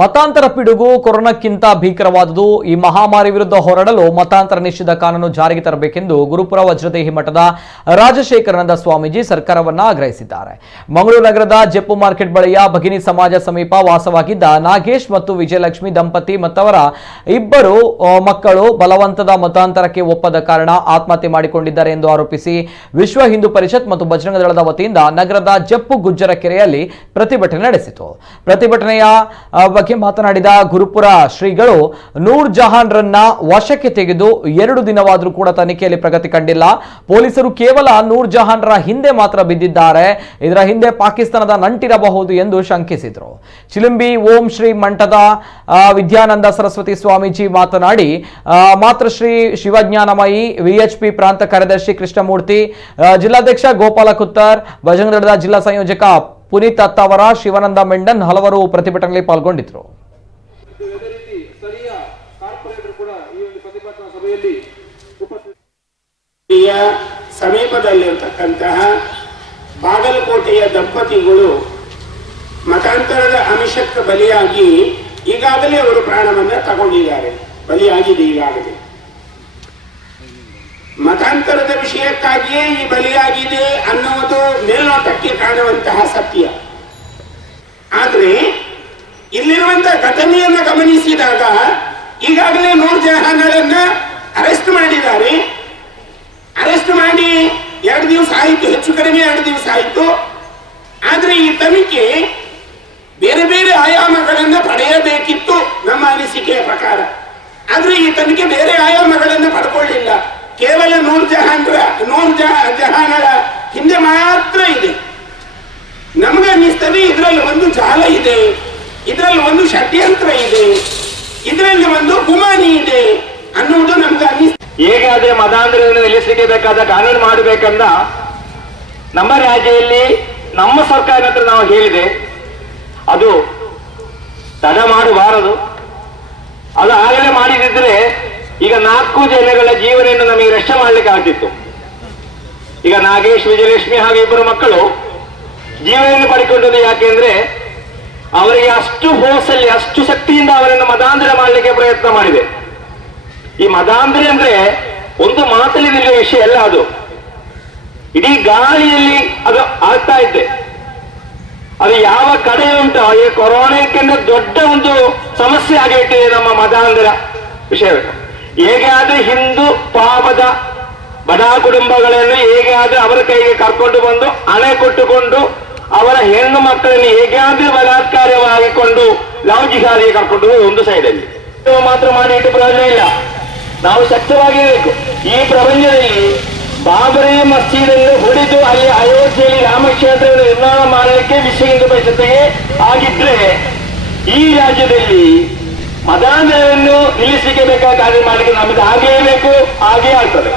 ಮತಾಂತರ ಪಿಡುಗು ಕೊರೋನಾಕ್ಕಿಂತ ಭೀಕರವಾದುದು. ಈ ಮಹಾಮಾರಿ ವಿರುದ್ಧ ಹೋರಾಡಲು ಮತಾಂತರ ನಿಷೇಧ ಕಾನೂನು ಜಾರಿಗೆ ತರಬೇಕೆಂದು ಗುರುಪುರ ವಜ್ರದೇಹಿ ಮಠದ ರಾಜಶೇಖರಾನಂದ ಸ್ವಾಮೀಜಿ ಸರ್ಕಾರವನ್ನು ಆಗ್ರಹಿಸಿದ್ದಾರೆ. ಮಂಗಳೂರು ನಗರದ ಜೆಪ್ಪು ಮಾರ್ಕೆಟ್ ಬಳಿಯ ಭಗಿನಿ ಸಮಾಜ ಸಮೀಪ ವಾಸವಾಗಿದ್ದ ನಾಗೇಶ್ ಮತ್ತು ವಿಜಯಲಕ್ಷ್ಮಿ ದಂಪತಿ ಮತ್ತವರ ಇಬ್ಬರು ಮಕ್ಕಳು ಬಲವಂತದ ಮತಾಂತರಕ್ಕೆ ಒಪ್ಪದ ಕಾರಣ ಆತ್ಮಹತ್ಯೆ ಮಾಡಿಕೊಂಡಿದ್ದಾರೆ ಎಂದು ಆರೋಪಿಸಿ ವಿಶ್ವ ಹಿಂದೂ ಪರಿಷತ್ ಮತ್ತು ಬಜರಂಗ ದಳದ ವತಿಯಿಂದ ನಗರದ ಜೆಪ್ಪು ಗುಜ್ಜರ ಕೆರೆಯಲ್ಲಿ ಪ್ರತಿಭಟನೆ ನಡೆಸಿತು. ಪ್ರತಿಭಟನೆಯ ಬಗ್ಗೆ ಮಾತನಾಡಿದ ಗುರುಪುರ ಶ್ರೀಗಳು, ನೂರ್ ಜಹಾನ್ ರನ್ನ ವಶಕ್ಕೆ ತೆಗೆದು 2 ದಿನವಾದರೂ ಕೂಡ ತನಿಖೆಯಲ್ಲಿ ಪ್ರಗತಿ ಕಂಡಿಲ್ಲ. ಪೊಲೀಸರು ಕೇವಲ ನೂರ್ ಜಹಾನ್ ರ ಹಿಂದೆ ಮಾತ್ರ ಬಿದ್ದಿದ್ದಾರೆ. ಇದರ ಹಿಂದೆ ಪಾಕಿಸ್ತಾನದ ನಂಟಿರಬಹುದು ಎಂದು ಶಂಕಿಸಿದರು. ಚಿಲಿಂಬಿ ಓಂ ಶ್ರೀ ಮಠದ ವಿದ್ಯಾನಂದ ಸರಸ್ವತಿ ಸ್ವಾಮೀಜಿ ಮಾತನಾಡಿ, ಮಾತೃಶ್ರೀ ಶಿವಜ್ಞಾನಮಯಿ, ವಿಎಚ್ಪಿ ಪ್ರಾಂತ ಕಾರ್ಯದರ್ಶಿ ಕೃಷ್ಣಮೂರ್ತಿ, ಜಿಲ್ಲಾಧ್ಯಕ್ಷ ಗೋಪಾಲ ಕುತ್ತರ್, ಬಜರಂಗ ದಳದ ಜಿಲ್ಲಾ ಸಂಯೋಜಕ ಪುನೀತ್ ಅತ್ತಾವರ, ಶಿವಾನಂದ ಮೆಂಡನ್ ಹಲವರು ಪ್ರತಿಭಟನೆಯಲ್ಲಿ ಪಾಲ್ಗೊಂಡಿದ್ದರು. ಸಮೀಪದಲ್ಲಿರತಕ್ಕಂತಹ ಬಾಗಲಕೋಟೆಯ ದಂಪತಿಗಳು ಮತಾಂತರದ ಅಂಶಕ್ಕೆ ಬಲಿಯಾಗಿ ಈಗಾಗಲೇ ಅವರು ಪ್ರಾಣವನ್ನ ತಗೊಂಡಿದ್ದಾರೆ. ಬಲಿಯಾಗಿದೆ ಈಗಾಗಲೇ. ಮತಾಂತರದ ವಿಷಯಕ್ಕಾಗಿಯೇ ಈ ಬಲಿಯಾಗಿದೆ ಅನ್ನುವುದು ಮೇಲ್ನೋಟಕ್ಕೆ ಕಾಣುವಂತಹ ಸತ್ಯ. ಆದ್ರೆ ಇಲ್ಲಿರುವಂತಹ ಘಟನೆಯನ್ನ ಗಮನಿಸಿದಾಗ ಈಗಾಗಲೇ ನೂರ್ ಜಹಾನ್ಗಳನ್ನ ಅರೆಸ್ಟ್ ಮಾಡಿದ್ದಾರೆ. ಅರೆಸ್ಟ್ ಮಾಡಿ 2 ದಿವಸ ಆಯಿತು, ಹೆಚ್ಚು ಕಡಿಮೆ 2 ದಿವಸ ಆಯಿತು. ಆದ್ರೆ ಈ ತನಿಖೆ ಬೇರೆ ಬೇರೆ ಆಯಾಮಗಳನ್ನ ಪಡೆಯಬೇಕಿತ್ತು ನಮ್ಮ ಅನಿಸಿಕೆಯ ಪ್ರಕಾರ. ಆದ್ರೆ ಈ ತನಿಖೆ ಬೇರೆ ಆಯಾಮಗಳನ್ನ ಪಡ್ಕೊಳ್ಳಿಲ್ಲ. ಕೇವಲ ನೂರ್ ಜಹಾನರ ಹಿಂದೆ ಮಾತ್ರ ಇದೆ. ನಮಗೆ ಅನ್ನಿಸ್ತದೆ ಇದರಲ್ಲಿ ಒಂದು ಜಾಲ ಇದೆ, ಇದರಲ್ಲಿ ಒಂದು ಷಡ್ಯಂತ್ರ ಇದೆ, ಇದರಲ್ಲಿ ಒಂದು ಗುಮಾನಿ ಇದೆ ಅನ್ನುವುದು ನಮ್ಗೆ ಅನ್ನಿಸ್ತದೆ. ಹೇಗಾದ್ರೆ ಮತಾಂತರವನ್ನು ನಿಲ್ಲಿಸಲಿಕ್ಕೆ ಬೇಕಾದ ಕಾನೂನು ಮಾಡಬೇಕಂದ ನಮ್ಮ ರಾಜ್ಯದಲ್ಲಿ ನಮ್ಮ ಸರ್ಕಾರದ ಹತ್ರ ನಾವು ಹೇಳಿದೆ. ಅದು ತಡ ಮಾಡಬಾರದು. ಅದು ಆಗಲೇ ಮಾಡಿದಿದ್ರೆ ಈಗ 4 ಜನಗಳ ಜೀವನವನ್ನು ನಮಗೆ ರಕ್ಷಣೆ ಮಾಡಲಿಕ್ಕೆ ಆಗ್ತಿತ್ತು. ಈಗ ನಾಗೇಶ್, ವಿಜಯಲಕ್ಷ್ಮಿ ಹಾಗೂ ಇಬ್ಬರು ಮಕ್ಕಳು ಜೀವನವನ್ನು ಪಡ್ಕೊಂಡದ್ದು ಯಾಕೆಂದ್ರೆ ಅವರಿಗೆ ಅಷ್ಟು ಫೋರ್ಸಲ್ಲಿ, ಅಷ್ಟು ಶಕ್ತಿಯಿಂದ ಅವರನ್ನು ಮತಾಂತರ ಮಾಡಲಿಕ್ಕೆ ಪ್ರಯತ್ನ ಮಾಡಿದೆ. ಈ ಮತಾಂತರ ಅಂದ್ರೆ ಒಂದು ಮಾತಲ್ಲಿ ನಿಲ್ಲುವ ವಿಷಯ ಅಲ್ಲ, ಅದು ಇಡೀ ಗಾಳಿಯಲ್ಲಿ ಅದು ಆಗ್ತಾ ಇದೆ. ಅದು ಯಾವ ಕಡೆ ಉಂಟು, ಈ ಕೊರೋನಾಕ್ಕಿಂತ ದೊಡ್ಡ ಒಂದು ಸಮಸ್ಯೆ ಆಗಿಬಿಟ್ಟಿದೆ ನಮ್ಮ ಮತಾಂತರ ವಿಷಯ. ಹೇಗೆ ಆದ್ರೆ ಹಿಂದೂ ಪಾಪದ ಬಡ ಕುಟುಂಬಗಳನ್ನು ಹೇಗೆ ಆದ್ರೆ ಅವರ ಕೈಗೆ ಕರ್ಕೊಂಡು ಬಂದು ಹಣ ಕೊಟ್ಟುಕೊಂಡು ಅವರ ಹೆಣ್ಣು ಮಕ್ಕಳನ್ನು ಹೇಗೆ ಆದ್ರೆ ಬಲಾತ್ಕಾರವಾಗಿಕೊಂಡು ಲವ್ ಜಿಹಾದಿಗೆ ಕರ್ಕೊಂಡು ಒಂದು ಸೈಡಲ್ಲಿ ಮಾತ್ರ ಮಾಡಿ ಇಟ್ಟು ಪ್ರಯೋಜನ ಇಲ್ಲ. ನಾವು ಶಕ್ತವಾಗಿರಬೇಕು. ಈ ಪ್ರಪಂಚದಲ್ಲಿ ಬಾಬರಿ ಮಸೀದನ್ನು ಹೊಡೆದು ಅಲ್ಲಿ ಅಯೋಧ್ಯೆಯಲ್ಲಿ ರಾಮಕ್ಷೇತ್ರವನ್ನು ನಿರ್ಮಾಣ ಮಾಡಲಿಕ್ಕೆ ವಿಶ್ವ ಹಿಂದೂ ಪರಿಷತ್ತಿಗೆ ಆಗಿದ್ರೆ ಈ ರಾಜ್ಯದಲ್ಲಿ ಮತಾಂತರವನ್ನು ನಿಲ್ಲಿಸಲಿಕ್ಕೆ ಬೇಕಾದ ಕಾರ್ಯ ಮಾಡಲಿಕ್ಕೆ ನಮಗೆ ಆಗಲೇಬೇಕು, ಹಾಗೇ ಆಗ್ತದೆ.